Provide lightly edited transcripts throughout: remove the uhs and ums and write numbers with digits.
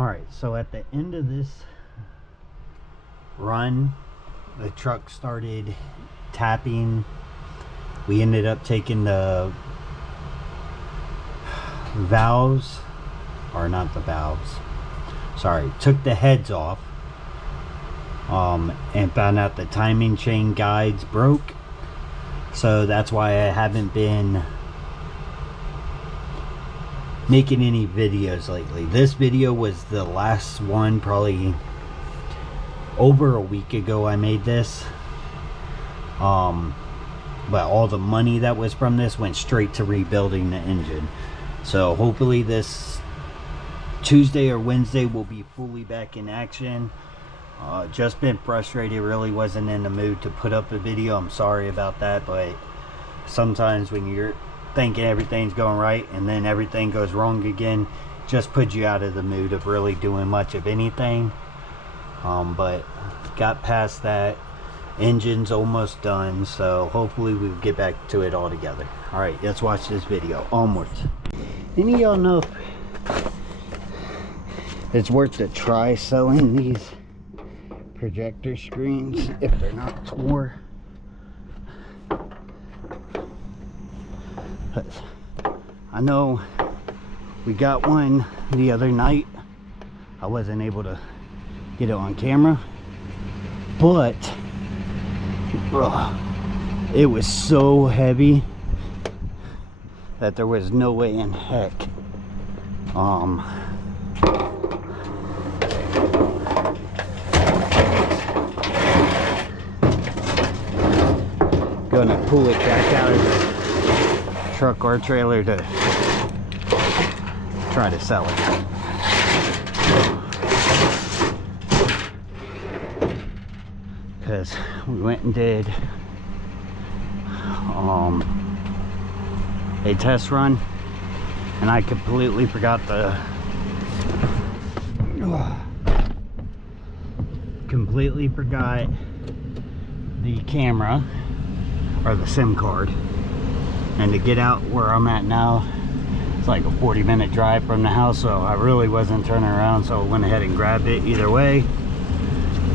Alright, so at the end of this run, the truck started tapping. We ended up taking the valves, or not the valves, sorry, took the heads off, and found out the timing chain guides broke. So that's why I haven't been making any videos lately. This video was the last one, probably over a week ago I made this. But all the money that was from this went straight to rebuilding the engine. So hopefully this Tuesday or Wednesday we'll be fully back in action. Just been frustrated, really wasn't in the mood to put up a video. I'm sorry about that, but sometimes when you're thinking everything's going right and then everything goes wrong again, just puts you out of the mood of really doing much of anything. But got past that. Engine's almost done, so hopefully we'll get back to it all together. All right, let's watch this video. Onwards. Any of y'all know if it's worth to try selling these projector screens if they're not tore? I know we got one the other night. I wasn't able to get it on camera, but it was so heavy that there was no way in heck gonna pull it back out of the truck or trailer to try to sell it. Because we went and did a test run and I completely forgot the camera or the SIM card, and to get out where I'm at now, it's like a 40-minute drive from the house, so I really wasn't turning around, so I went ahead and grabbed it either way.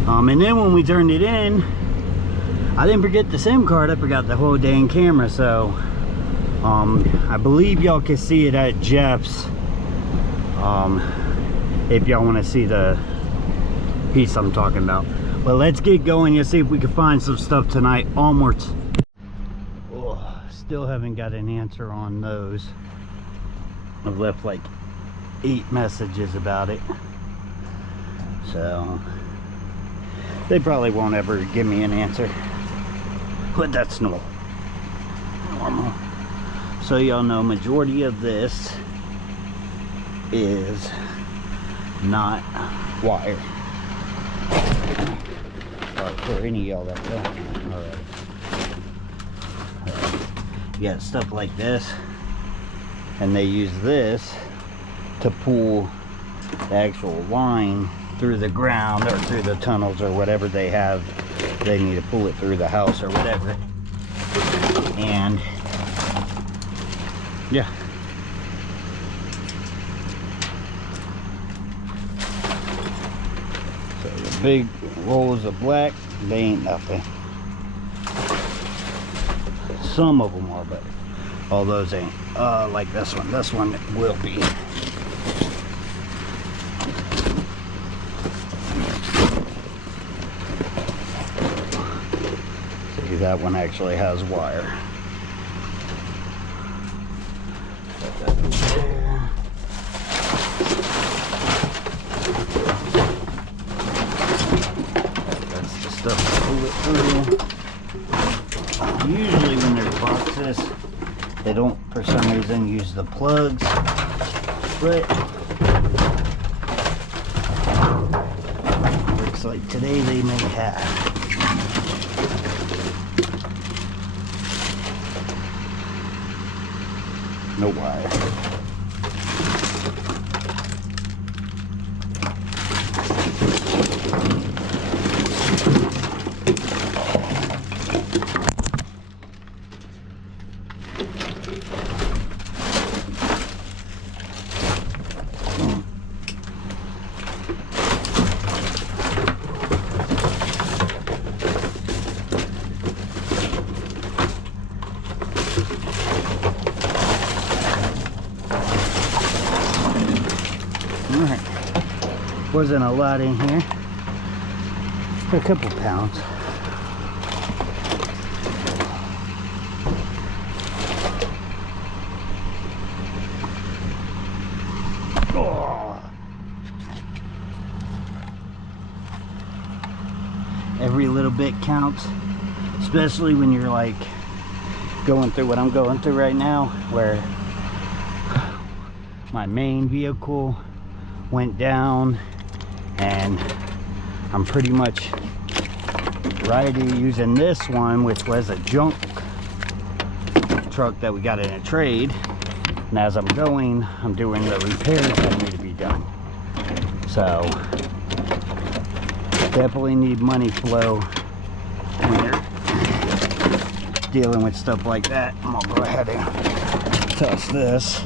And then when we turned it in, I didn't forget the SIM card, I forgot the whole dang camera. So I believe y'all can see it at Jeff's, if y'all want to see the piece I'm talking about. But let's get going and see if we can find some stuff tonight. Onwards. Oh, still haven't got an answer on those. I've left like 8 messages about it, so they probably won't ever give me an answer, but that's normal. So y'all know majority of this is not wire. For any of y'all that don't. Alright. You got stuff like this, and they use this to pull the actual line through the ground or through the tunnels or whatever they have. They need to pull it through the house or whatever. And yeah, so the big rolls of black, they ain't nothing. Some of them are, but all those ain't. Like this one will be. That one actually has wire. Put that over there. That's the stuff to pull it through. Usually when there's boxes, they don't for some reason use the plugs, but looks like today they may have. No wire. Alright. Wasn't a lot in here. A couple pounds. Oh. Every little bit counts, especially when you're like going through what I'm going through right now, where my main vehicle went down and I'm pretty much riding using this one, which was a junk truck that we got in a trade, and as I'm going, I'm doing the repairs that need to be done. So definitely need money flow when you're dealing with stuff like that. I'm gonna go ahead and toss this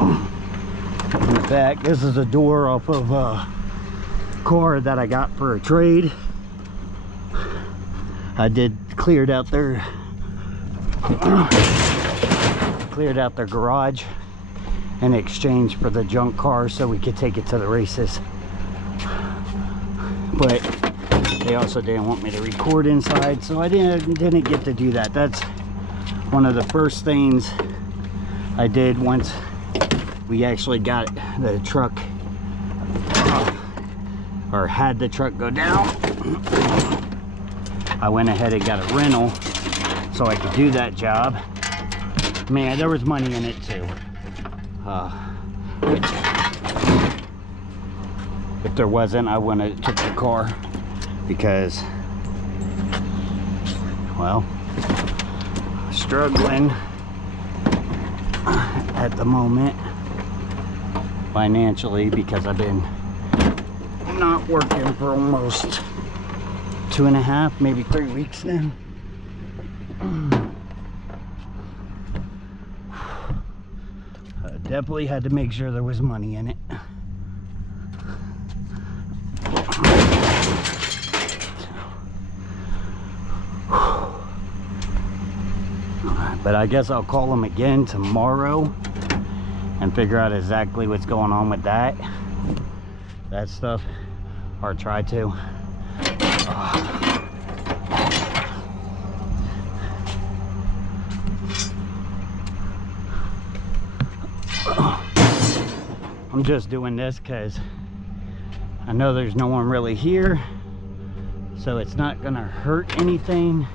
in the back. This is a door off of a car that I got for a trade. I did cleared out their garage in exchange for the junk car so we could take it to the races. But they also didn't want me to record inside, so I didn't get to do that. That's one of the first things I did once we actually got the truck or had the truck go down. I went ahead and got a rental so I could do that job. Man, there was money in it too. Which, if there wasn't, I wouldn't have took the car, because, well, struggling at the moment financially, because I've been not working for almost 2.5, maybe 3 weeks now. I definitely had to make sure there was money in it. But I guess I'll call them again tomorrow and figure out exactly what's going on with that stuff, or try to. I'm just doing this because I know there's no one really here, so it's not gonna hurt anything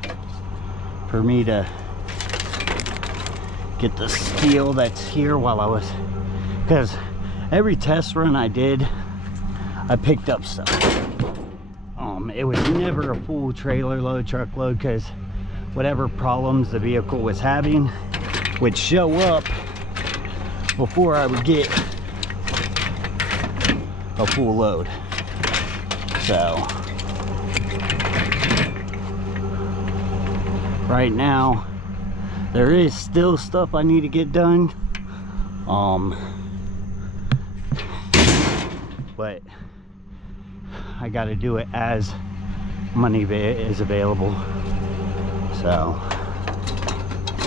for me to get the steel that's here while I was, because every test run I did, I picked up stuff. It was never a full trailer load, truckload, because whatever problems the vehicle was having would show up before I would get a full load. So right now there is still stuff I need to get done, but I got to do it as money is available. So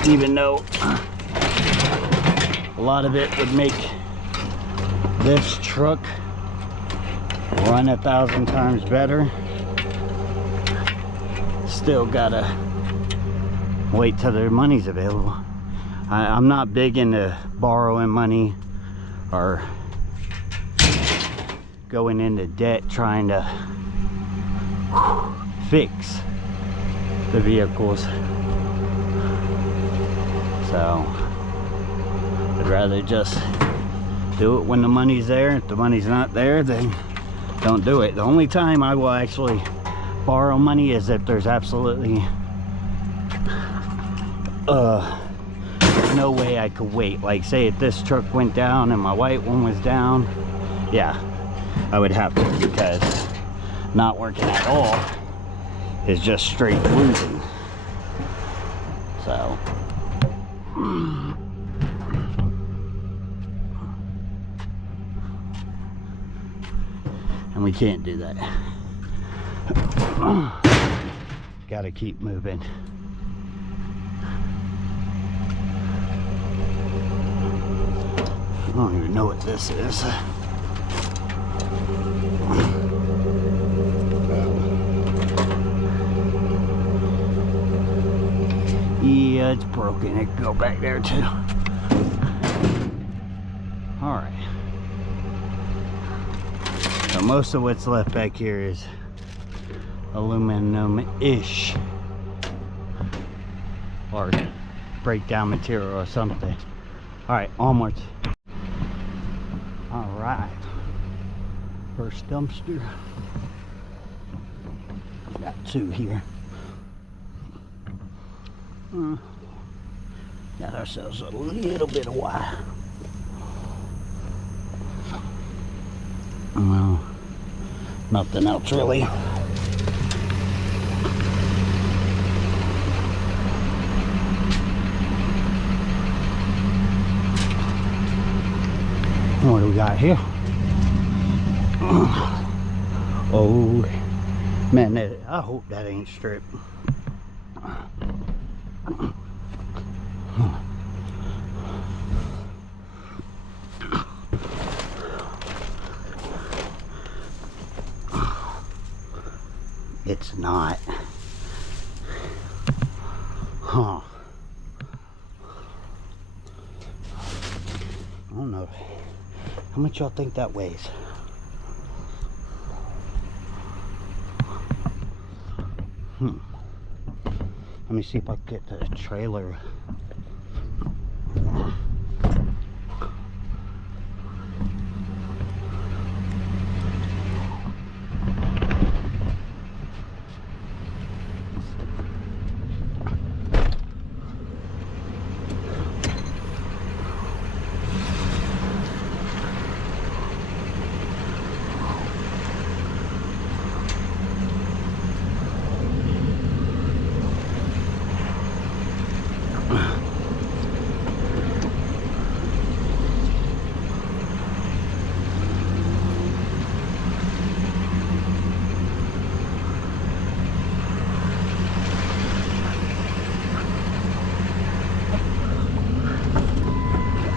even though a lot of it would make this truck run 1,000 times better, still gotta wait till their money's available. I'm not big into borrowing money or going into debt trying to fix the vehicles. So I'd rather just do it when the money's there. If the money's not there, then don't do it. The only time I will actually borrow money is if there's absolutely no way I could wait. Like, say if this truck went down and my white one was down, yeah, I would have to, because not working at all is just straight losing. So and we can't do that. Gotta keep moving. I don't even know what this is. Yeah, it's broken. It can go back there too. Alright. So most of what's left back here is aluminum-ish. Or breakdown material or something. Alright, onwards. Alright. First dumpster. Got two here. Got ourselves a little bit of wire. Well, nothing else really. What do we got here? Oh man, I hope that ain't stripped. It's not. Huh. I don't know. How much y'all think that weighs? Let me see if I can get the trailer.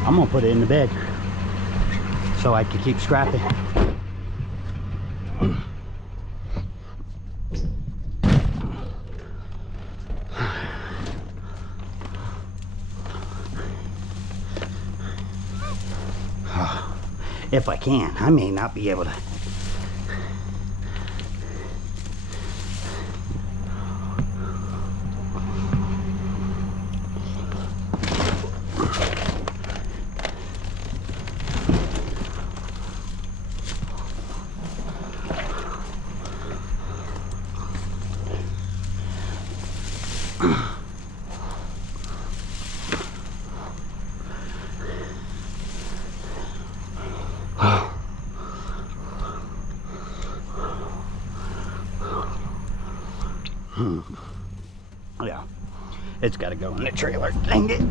I'm gonna put it in the bed so I can keep scrapping. If I can, I may not be able to. Yeah, it's got to go in the trailer. Dang it.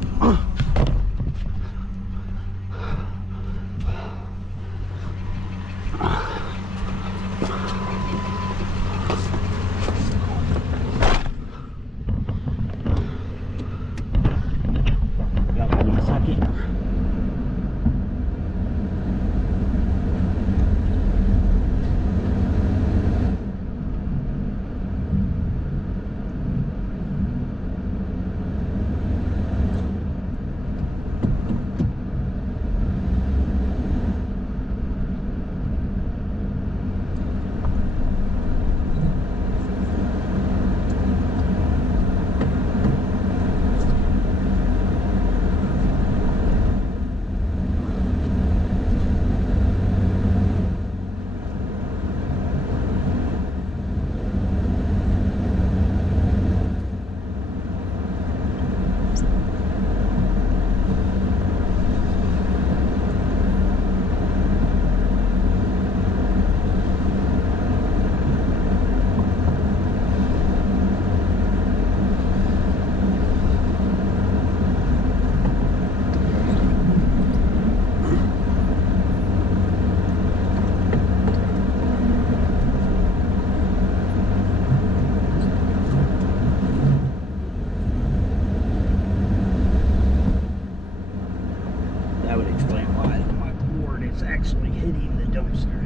That would explain why my board is actually hitting the dumpster.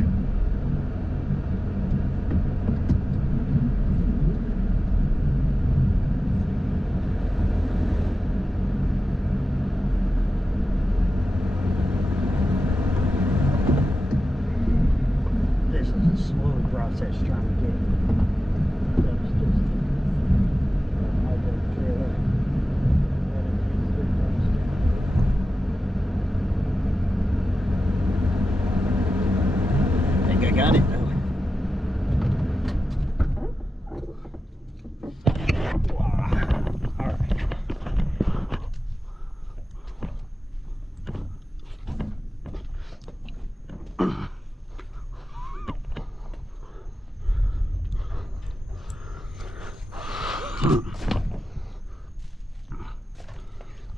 was a slow process trying to get. That was just a hybrid trailer. I think I got it though.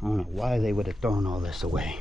I don't know why they would have thrown all this away.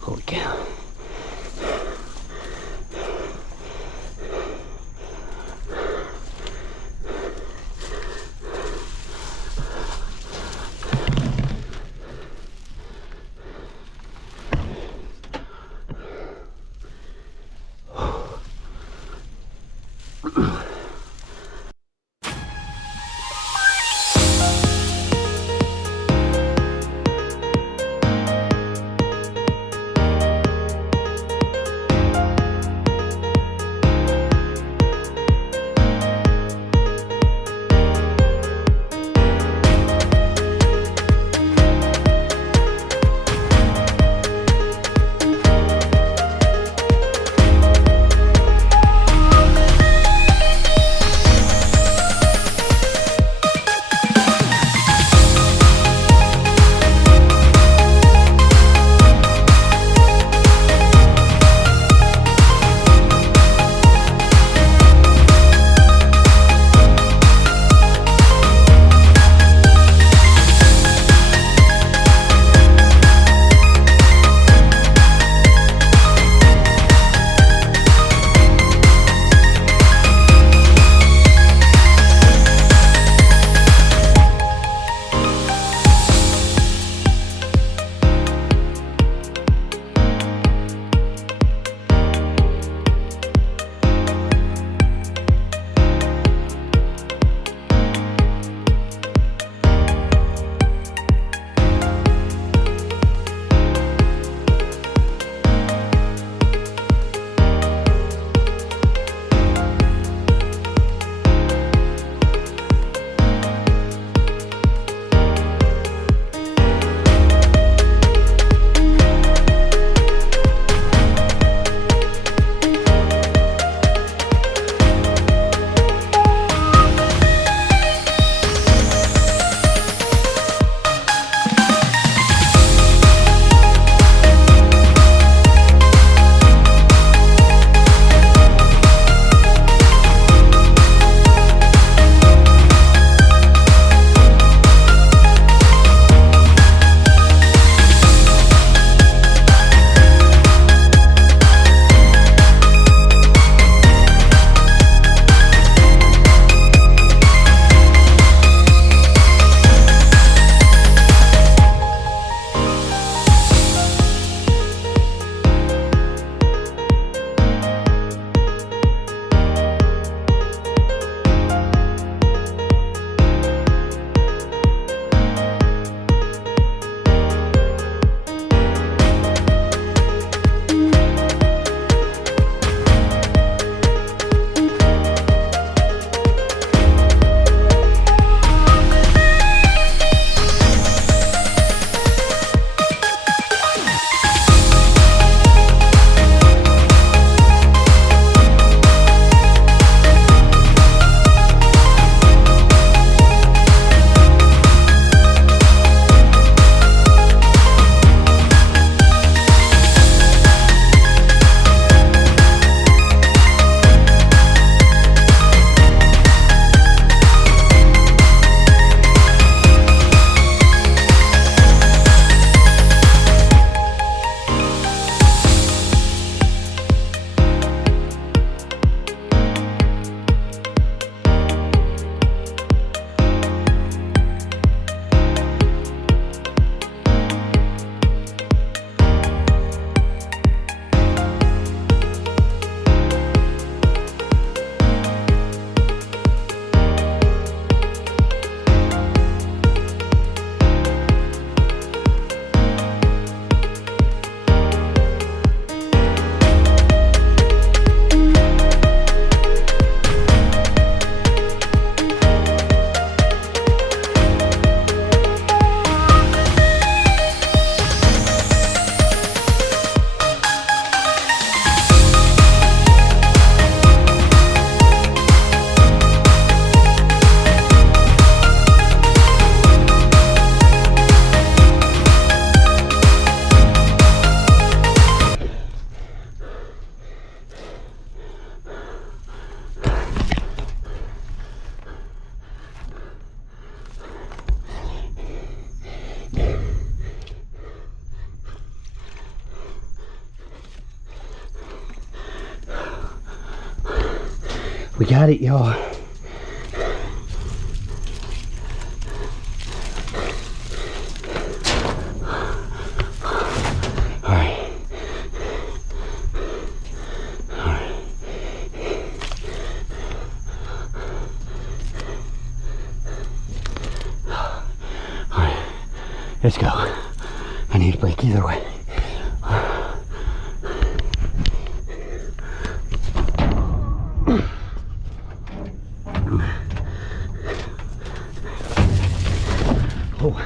Holy cow. We got it, y'all. Let's go. I need a break either way. Oh.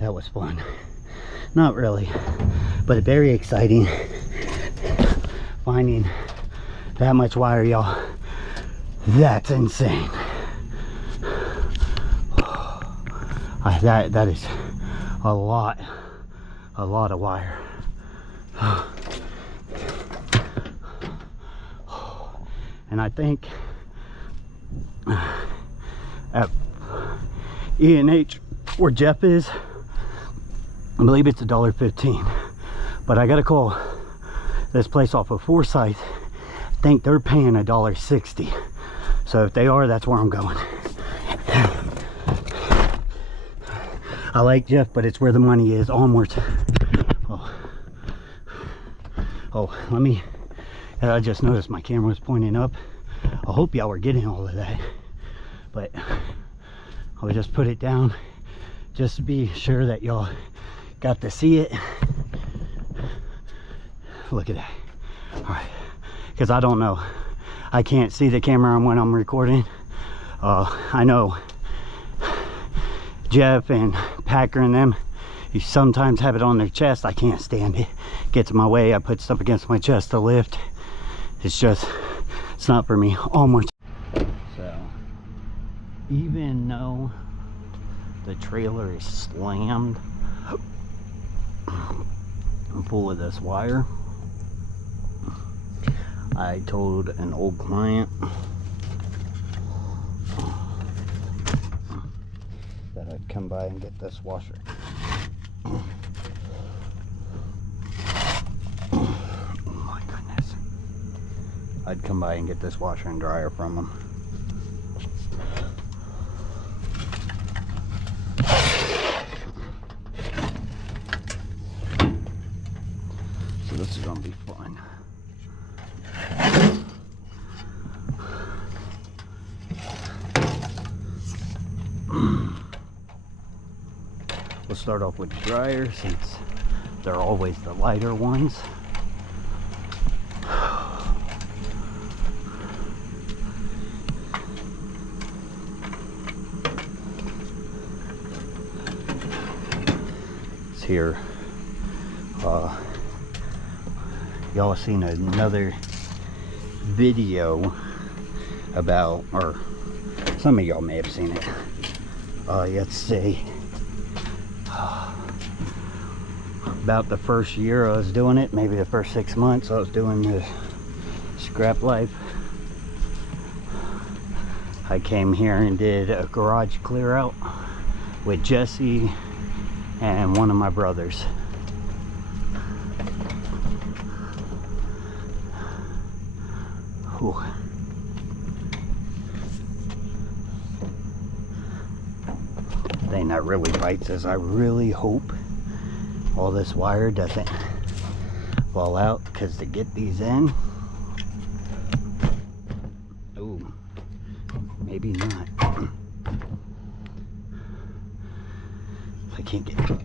That was fun. Not really, but very exciting. Finding that much wire, y'all. That's insane. That is a lot of wire. And I think at E&H where Jeff is, I believe it's $1.15, but I gotta call this place off of Forsyth. I think they're paying $1.60. So if they are, that's where I'm going. I like Jeff, but it's where the money is. Onwards. Oh, I just noticed my camera was pointing up. I hope y'all were getting all of that, but I'll just put it down just to be sure that y'all got to see it. Look at that. All right, because I don't know, I can't see the camera when I'm recording. I know Jeff and Packer and them, you sometimes have it on their chest. I can't stand it. Gets in my way. I put stuff against my chest to lift. It's not for me. Almost. So even though the trailer is slammed full of this wire, I told an old client that I'd come by and get this washer. Oh my goodness. I'd come by and get this washer and dryer from them. So this is gonna be fun. We'll start off with the dryer since they're always the lighter ones. It's here. Y'all seen another video about, or some of y'all may have seen it. Let's see. About the first year I was doing it, maybe the first 6 months I was doing the scrap life. I came here and did a garage clear out with Jesse and one of my brothers. Whew. The thing that really bites is I really hope all this wire doesn't fall out, because to get these in, oh, maybe not. I can't get it.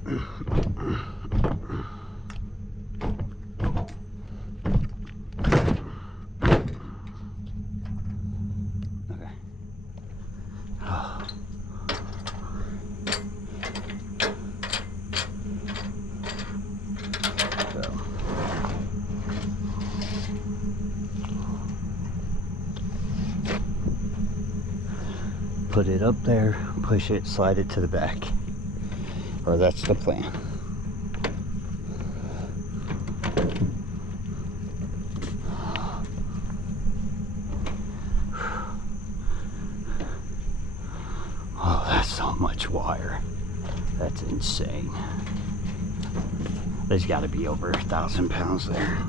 Put it up there, push it, slide it to the back, or that's the plan. insane. There's got to be over 1,000 pounds there.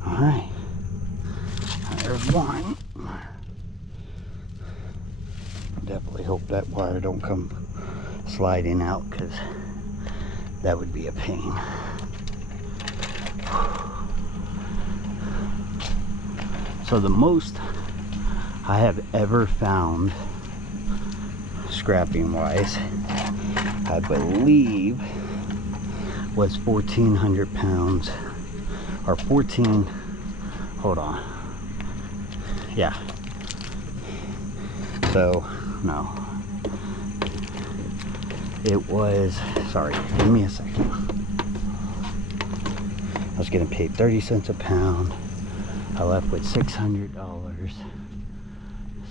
Alright, there's one. Definitely hope that wire don't come sliding out, because that would be a pain. So the most I have ever found scrapping wise, I believe, was 1,400 pounds, or 14, hold on, yeah, so no, it was, sorry, give me a second, I was getting paid 30 cents a pound. I left with $600,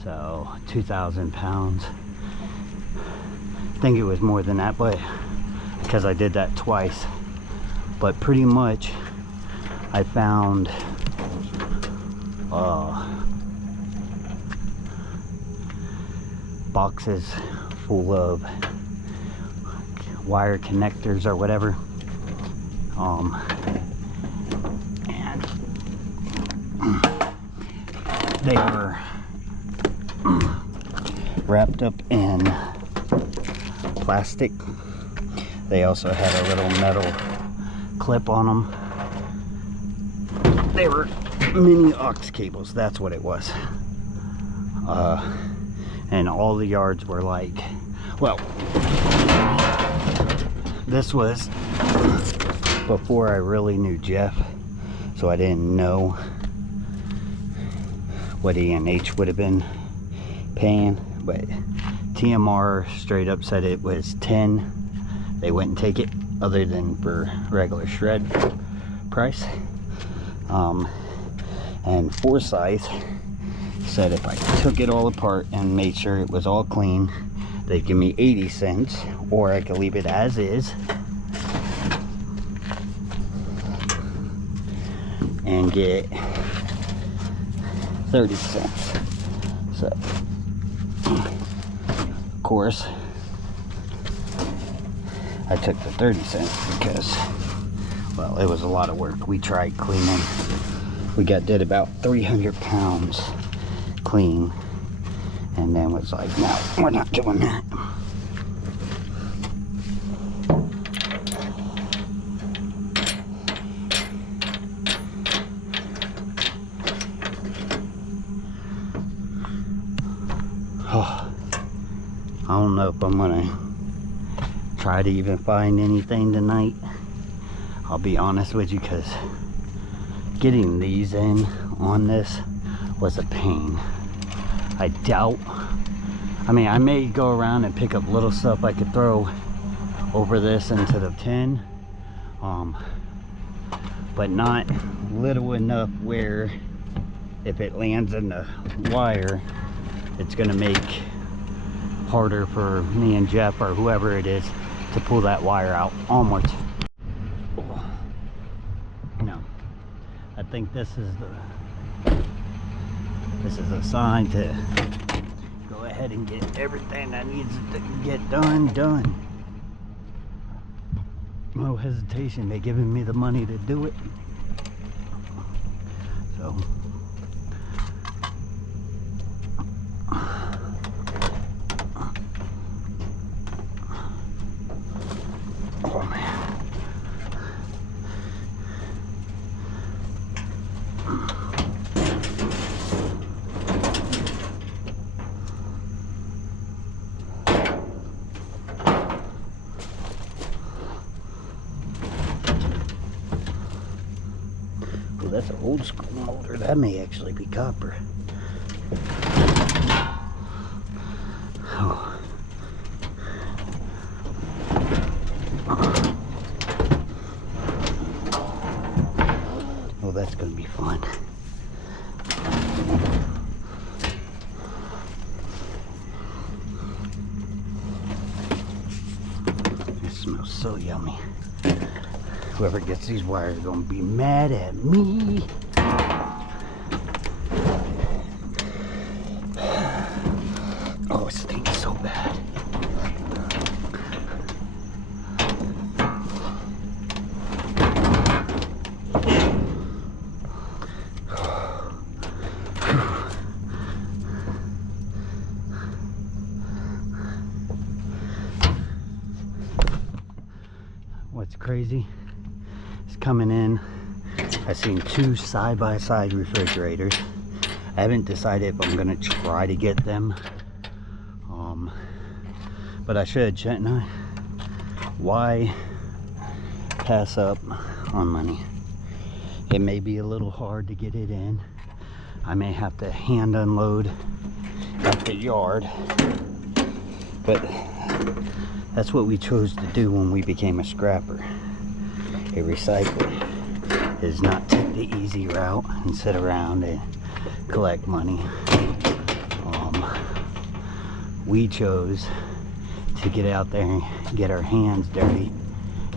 so 2,000 pounds. I think it was more than that, but because I did that twice. But pretty much I found boxes full of wire connectors or whatever, and they were wrapped up in plastic. They also had a little metal clip on them. They were mini aux cables, that's what it was. And all the yards were like, well, this was before I really knew Jeff, so I didn't know what E&H would have been paying, but TMR straight up said it was 10. They wouldn't take it other than for regular shred price. And Forsyth said if I took it all apart and made sure it was all clean, they'd give me 80 cents, or I could leave it as is and get 30 cents. So, of course, I took the 30 cents because, well, it was a lot of work. We tried cleaning. We did about 300 pounds clean, and then was like, no, we're not doing that. Oh, I don't know if I'm gonna try to even find anything tonight. I'll be honest with you, because getting these in on this was a pain. I doubt, I mean, I may go around and pick up little stuff I could throw over this into the tin, but not little enough where if it lands in the wire, it's gonna make harder for me and Jeff or whoever it is to pull that wire out onwards. No, I think this is a sign to go ahead and get everything that needs to get done. No hesitation, they're giving me the money to do it. So oh man. Well, that's an old school motor. That may actually be copper. Oh. that's gonna be fun. It smells so yummy. Whoever gets these wires is gonna be mad at me. Oh, it stinks so bad. What's crazy is coming in, I've seen 2 side-by-side refrigerators. I haven't decided if I'm gonna try to get them, but I should, shouldn't I? Why pass up on money? It may be a little hard to get it in. I may have to hand unload at the yard, but that's what we chose to do when we became a scrapper. A recycler is not take the easy route and sit around and collect money. We chose to get out there and get our hands dirty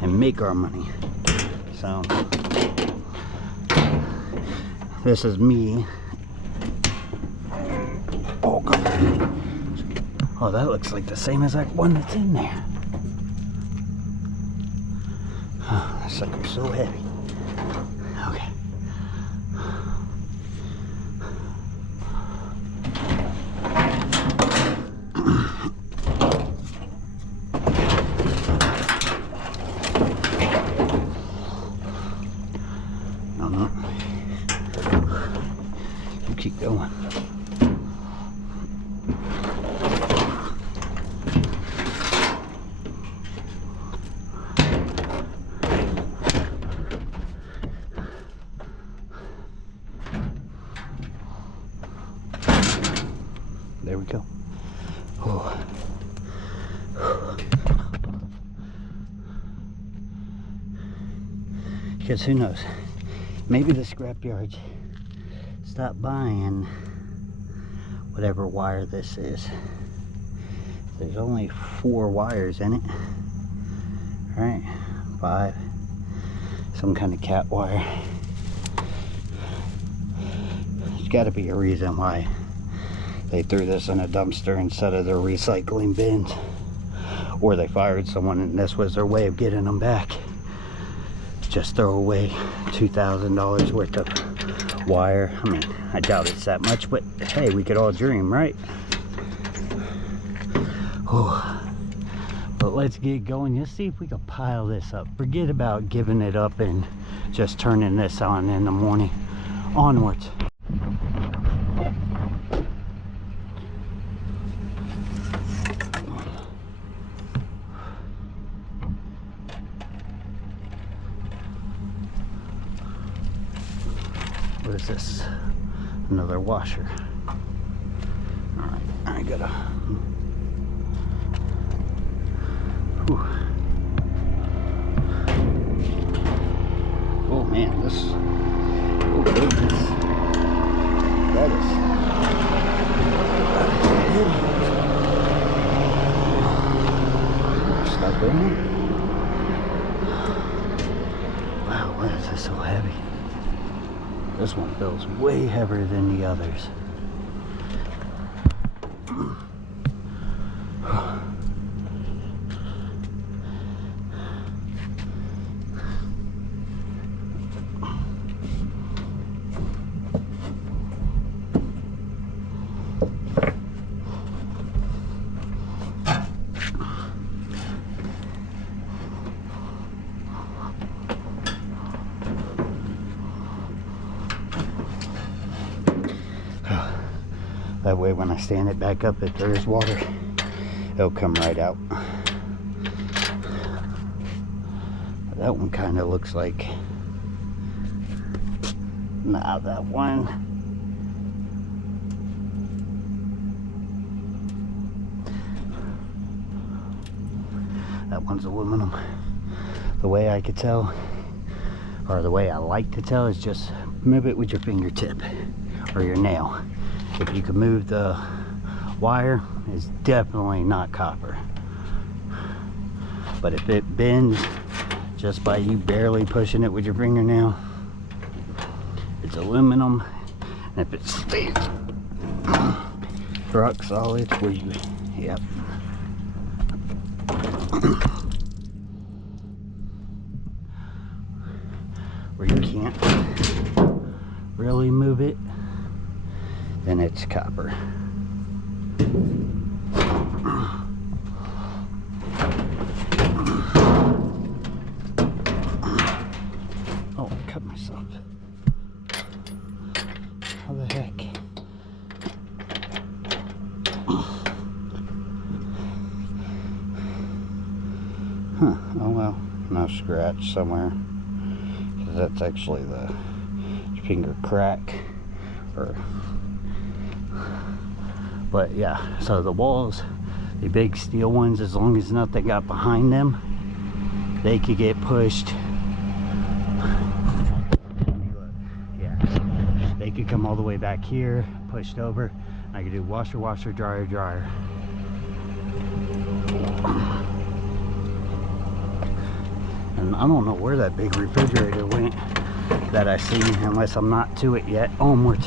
and make our money. So this is me. Oh God. Oh, that looks like the same as that one that's in there. Oh, that sucker's so heavy. Okay. No. You keep going. There we go. Oh. Because who knows? Maybe the scrapyards stop buying whatever wire this is. There's only 4 wires in it. All right, 5. Some kind of cat wire. There's got to be a reason why they threw this in a dumpster instead of their recycling bins, or they fired someone and this was their way of getting them back. Just throw away $2,000 worth of wire. I mean, I doubt it's that much, but hey, we could all dream, right? Oh, but let's get going. Let's see if we can pile this up. Forget about giving it up and just turning this on in the morning. Onwards. What is this? Another washer. Alright, I gotta... Whew. Oh man, this... Oh goodness. That is... Stop burning. Wow, why is this so heavy? This one feels way heavier than the others. That way when I stand it back up, if there is water, it'll come right out. That one kind of looks like... Nah, that one... That one's aluminum. The way I could tell, or the way I like to tell, is just move it with your fingertip or your nail. If you can move the wire, it's definitely not copper. But if it bends just by you barely pushing it with your fingernail, it's aluminum. And if it stays rock solid where you, yep. Where you can't really move it, then it's copper. Oh, I cut myself. How the heck? Huh, oh well, no scratch somewhere. Because that's actually the finger crack. But yeah, so the walls, the big steel ones, as long as nothing got behind them, they could get pushed. Yeah, they could come all the way back here, pushed over. I could do washer, washer, dryer, dryer. And I don't know where that big refrigerator went that I see, unless I'm not to it yet. Onwards.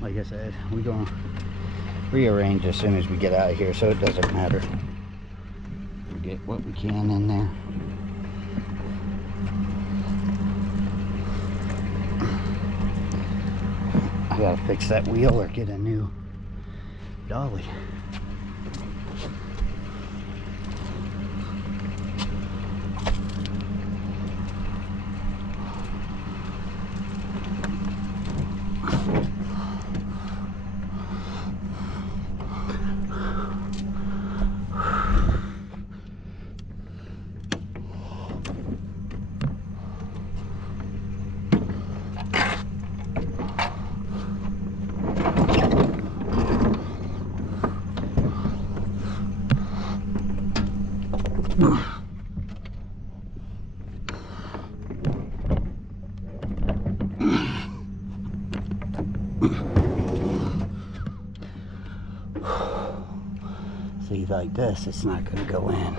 Like I said, we're going to rearrange as soon as we get out of here, so it doesn't matter. We get what we can in there. I gotta fix that wheel or get a new dolly. See, like this, it's not going to go in.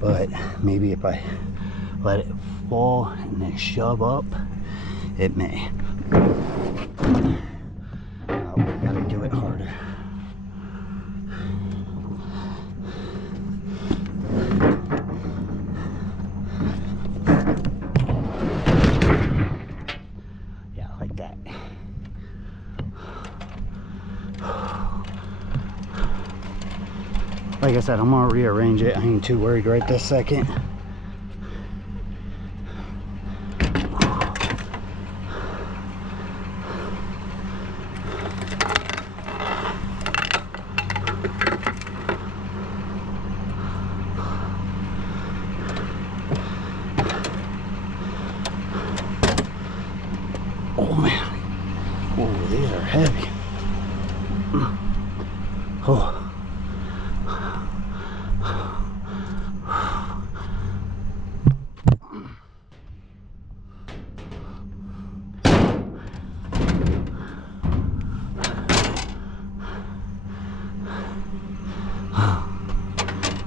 But maybe if I let it fall and then shove up, it may. Oh, we got to do it harder. Yeah, like that. Like I said, I'm gonna rearrange it. I ain't too worried right this second. Oh man, oh, these are heavy. Oh.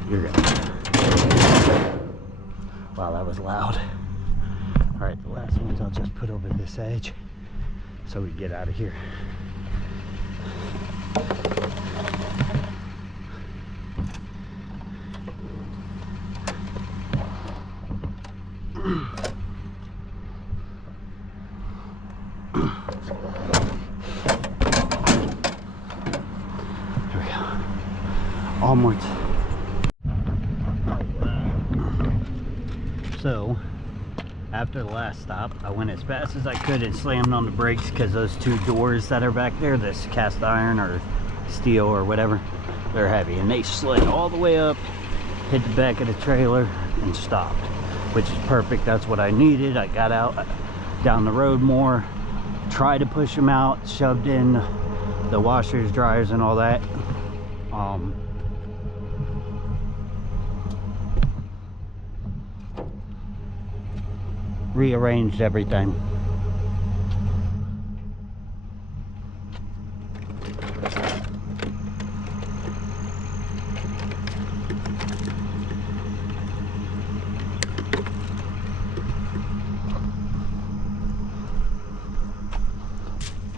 You're good. Wow, that was loud. Alright, the last ones I'll just put over this edge so we get out of here. Here we go. Onwards. So, after the last stop, I went as fast as I could and slammed on the brakes because those two doors that are back there, this cast iron or steel or whatever, they're heavy. And they slid all the way up, hit the back of the trailer, and stopped, which is perfect. That's what I needed. I got out down the road more, try to push them out, shoved in the washers, dryers, and all that. Rearranged everything.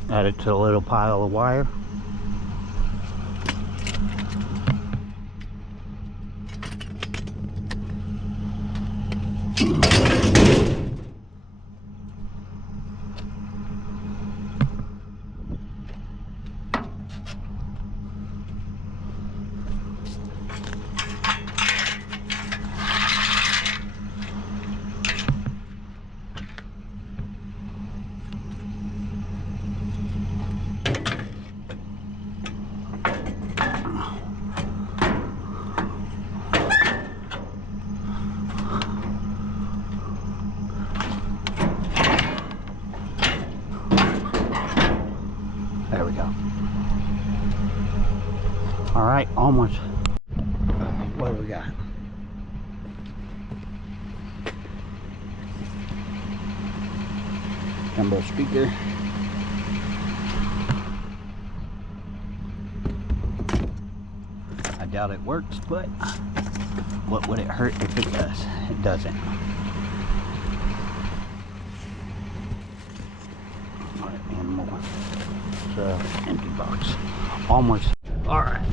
Add it to a little pile of wire. There we go. All right, almost. What do we got? Jumbo speaker. I doubt it works, but what would it hurt if it does? It doesn't. All right, and more. So, empty box. Almost. All right.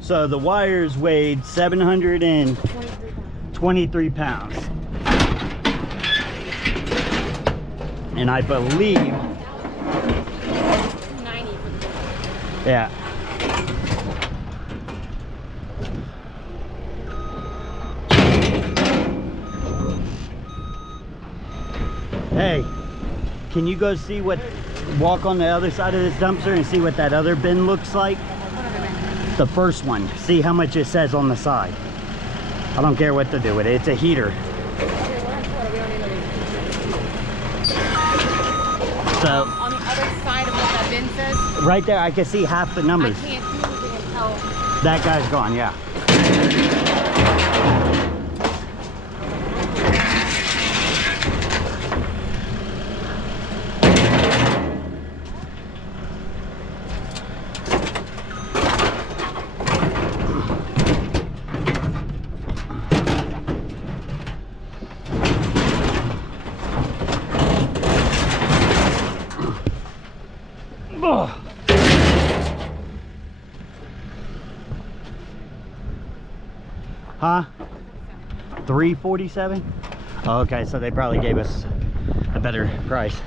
So the wires weighed 723 pounds. And I believe 90. Yeah. Hey, can you go see what, walk on the other side of this dumpster and see what that other bin looks like? The first one. See how much it says on the side. I don't care what to do with it. It's a heater. So on the other side of what that bin says, right there, I can see half the numbers. I can't do anything until That guy's gone, yeah. Huh? 347? Oh, okay, so they probably gave us a better price.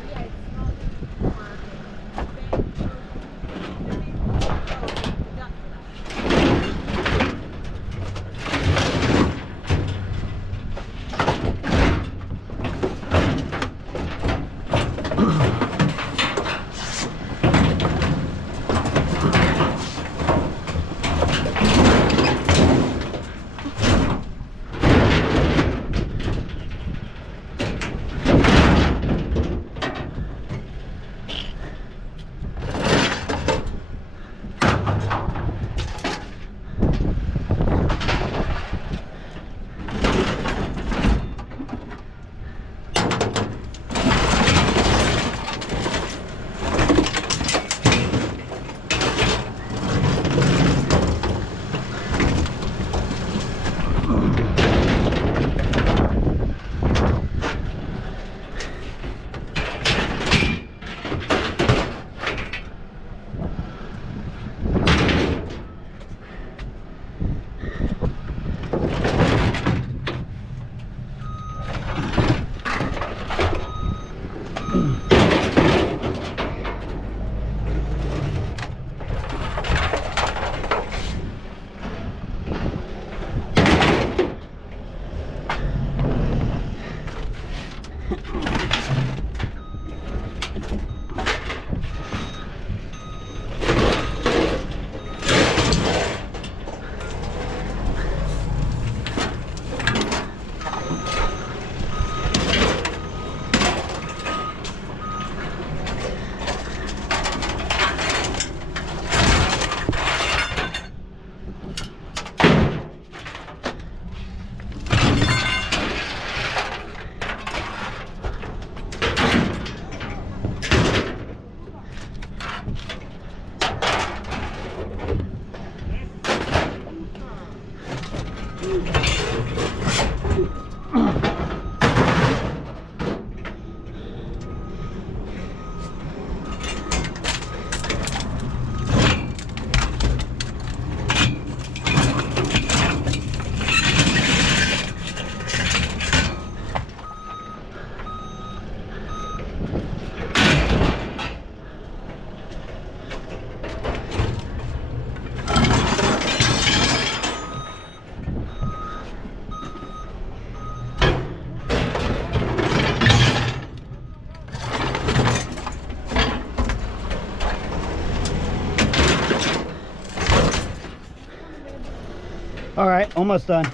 All right, almost done.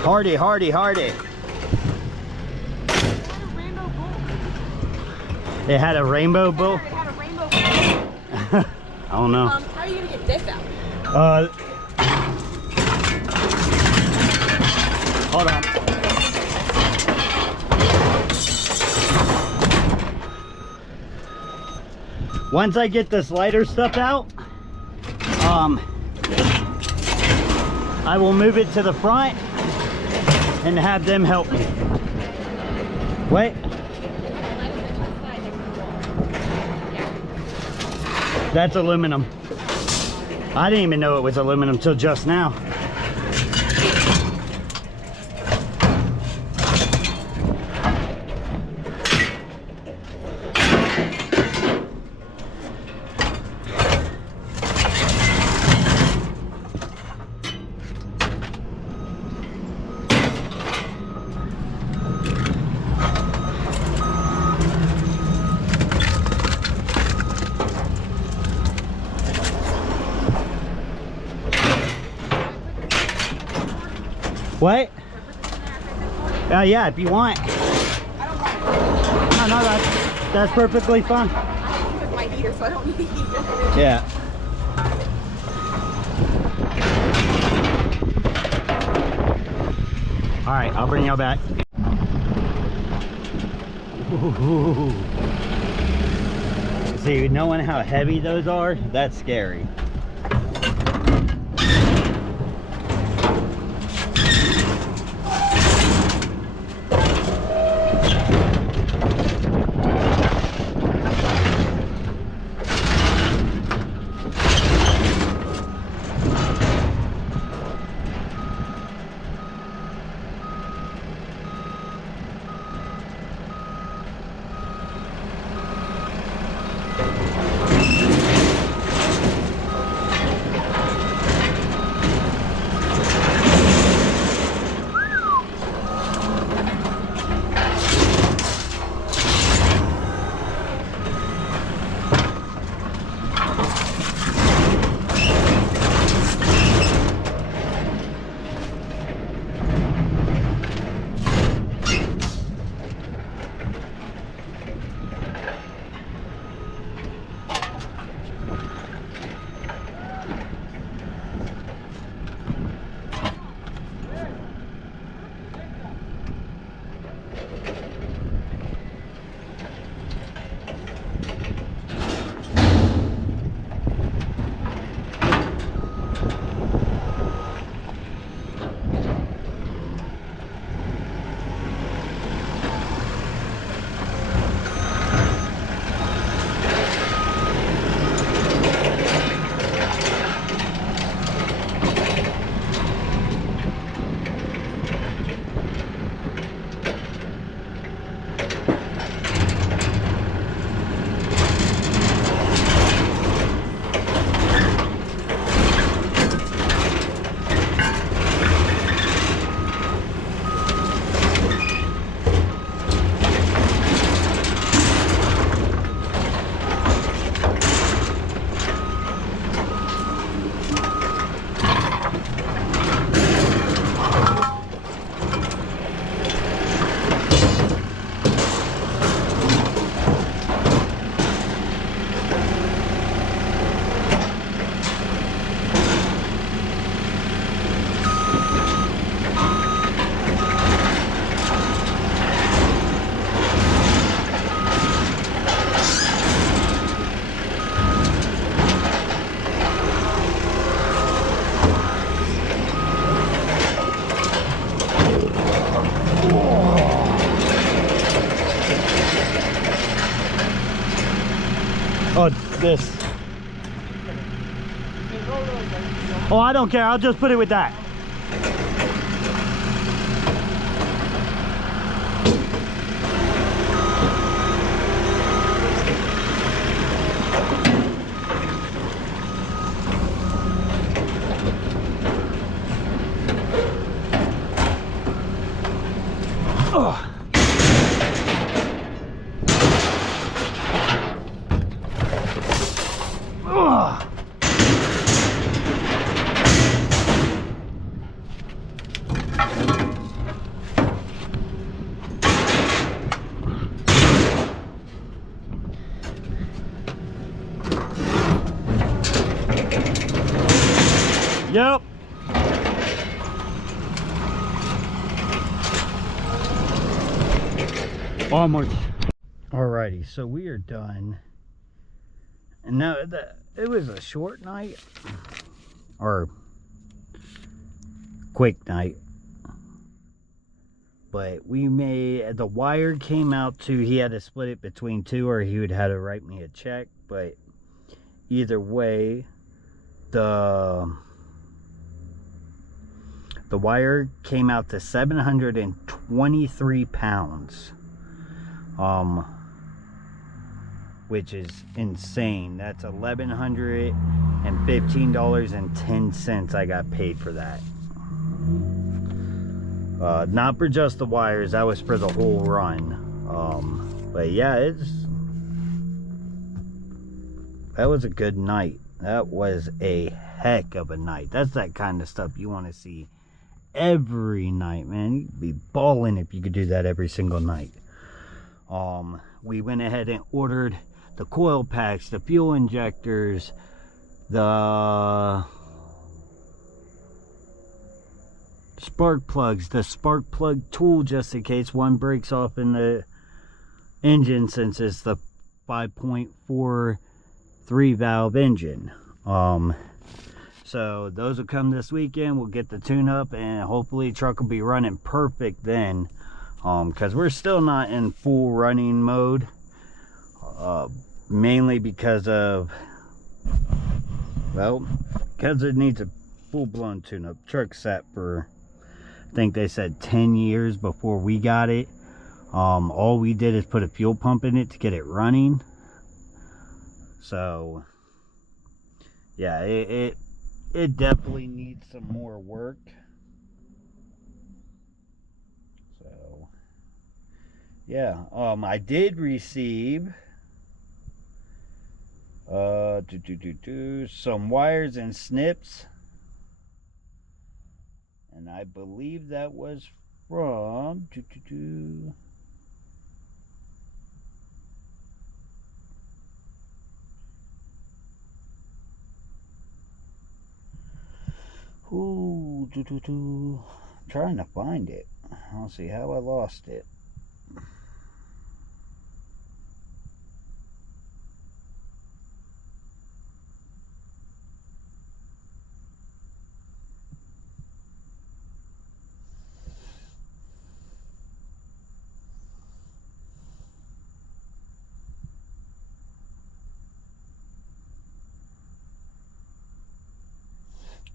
Hardy, hardy, hardy. It had a rainbow bull? It had a rainbow bull. I don't know. How are you gonna get this out? Hold on. Once I get this lighter stuff out, I will move it to the front and have them help me. Wait. That's aluminum. I didn't even know it was aluminum till just now. What? Yeah, if you want. No, that's perfectly fine. I need with my heater, so I don't need a heater. Yeah. All right, I'll bring y'all back. Ooh. See, knowing how heavy those are, that's scary. Oh, this. Oh, I don't care. I'll just put it with that. Oh. Oh. Yep. Almost. Alrighty, so we are done. And now it was a short night, or quick night. But we made, the wire came out to, he had to split it between two, or he would have to write me a check. But either way, the wire came out to 723 pounds. Which is insane. That's $1,115.10 I got paid for that. Not for just the wires, that was for the whole run. But yeah, that was a good night. That was a heck of a night. That's that kind of stuff you want to see every night, man. You'd be balling if you could do that every single night. We went ahead and ordered the coil packs, the fuel injectors, the spark plugs, the spark plug tool just in case one breaks off in the engine, since it's the 5.43 valve engine. So those will come this weekend. We'll get the tune up and hopefully the truck will be running perfect then. Because we're still not in full running mode, mainly because of, well, because it needs a full-blown tune-up. Truck sat for, I think they said 10 years before we got it. All we did is put a fuel pump in it to get it running. So yeah, it definitely needs some more work. Yeah, I did receive some wires and snips, and I believe that was from trying to find it. I'll see how I lost it.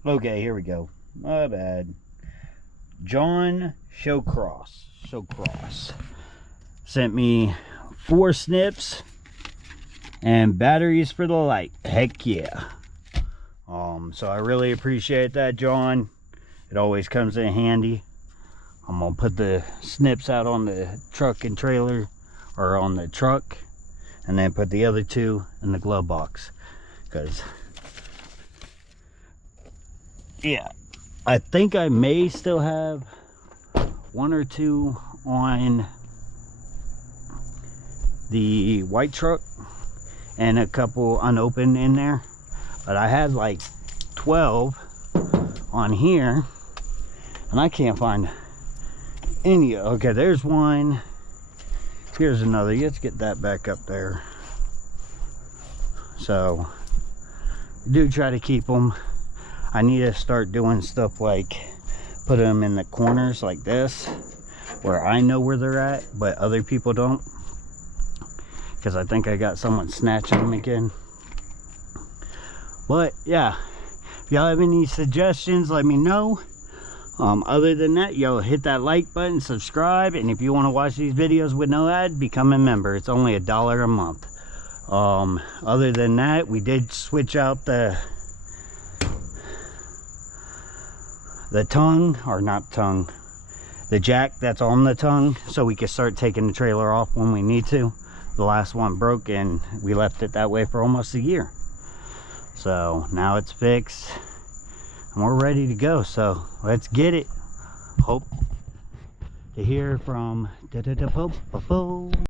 Okay, here we go. My bad. John Showcross sent me 4 snips and batteries for the light. Heck yeah. So I really appreciate that, John. It always comes in handy. I'm gonna put the snips out on the truck and trailer, or on the truck, and then put the other 2 in the glove box, because yeah, I think I may still have 1 or 2 on the white truck and a couple unopened in there, but I had like 12 on here and I can't find any. Okay, there's one. Here's another. Let's get that back up there. So do try to keep them. I need to start doing stuff like put them in the corners like this, where I know where they're at, but other people don't. Because I think I got someone snatching them again. But yeah, if y'all have any suggestions, let me know. Other than that, y'all hit that like button, subscribe, and if you want to watch these videos with no ad, become a member. It's only $1 a month. Other than that, we did switch out the tongue, or not tongue, the jack that's on the tongue, so we can start taking the trailer off when we need to. The last one broke and we left it that way for almost a year. So now it's fixed and we're ready to go. So let's get it. Hope to hear from